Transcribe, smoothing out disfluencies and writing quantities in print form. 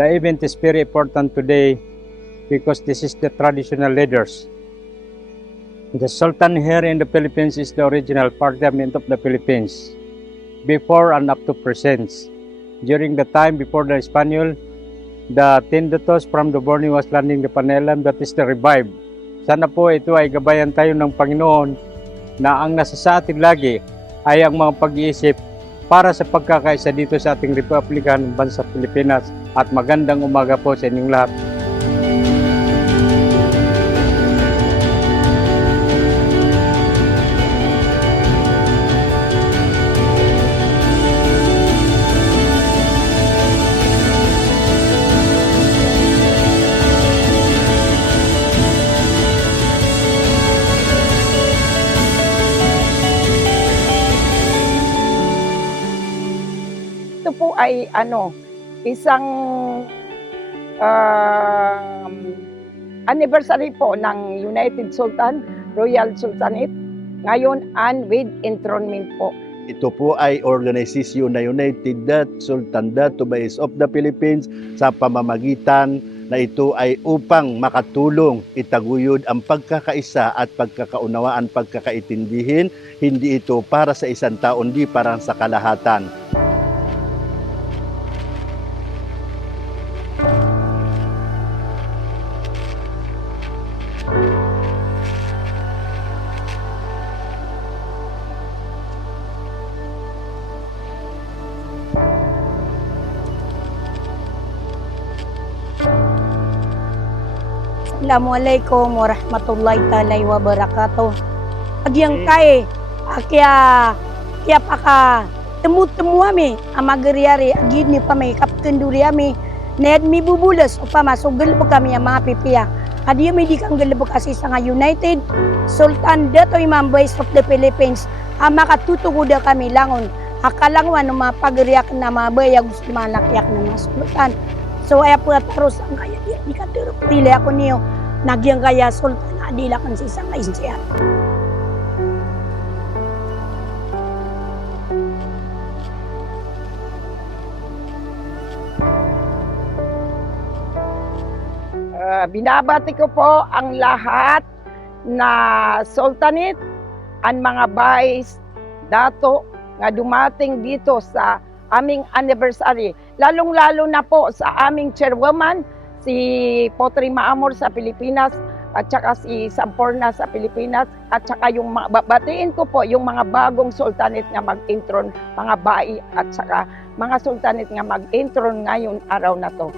The event is very important today because this is the traditional leaders. The Sultan here in the Philippines is the original parliament of the Philippines, before and up to present. During the time before the Espanyol, the Tindatos from the Borneo was landing the Panelam, that is the revive. Sana po ito ay gabayan tayo ng Panginoon na ang nasa sa atin lagi ay ang mga pag-iisip para sa pagkakaisa dito sa ating Republika ng Bansa Pilipinas. At magandang umaga po sa inyong lahat. Ito po ay isang anniversary po ng United Sultan, Royal Sultanate, ngayon and with enthronement po. Ito po ay organisasyon na United Sultanate of the Philippines sa pamamagitan na ito ay upang makatulong itaguyod ang pagkakaisa at pagkakaunawaan, pagkakaitindihin. Hindi ito para sa isang tao, hindi para sa kalahatan. Assalamualaikum warahmatullahi ta'ala wabarakatuh. Agyang kay kaya paka temu ami amagariari agid ni pamay kaptenduri ami ned mi bubulas upama sugel po kami ang mga pipiya. Adi mi di kang gelebo kasi sa nga United Sultan datoy Mambays of the Philippines makatutuguda kami langon akalangwan ng mga pagriyak na mga bayag gusto malakyak ng mga sultan. So ay po taros ang kaya di ka pili ako niyo nagyang kaya sultan adila kan si isang kainsiya. Binabati ko po ang lahat na sultanate ang mga vice dato nga dumating dito sa aming anniversary. Lalong-lalo na po sa aming chairwoman, si Potri Maamor sa Pilipinas, at saka si Samporna sa Pilipinas, at saka yung batiin ko po yung mga bagong sultanate nga mag-intron, mga bai, at saka mga sultanate nga mag-intron ngayong araw na to.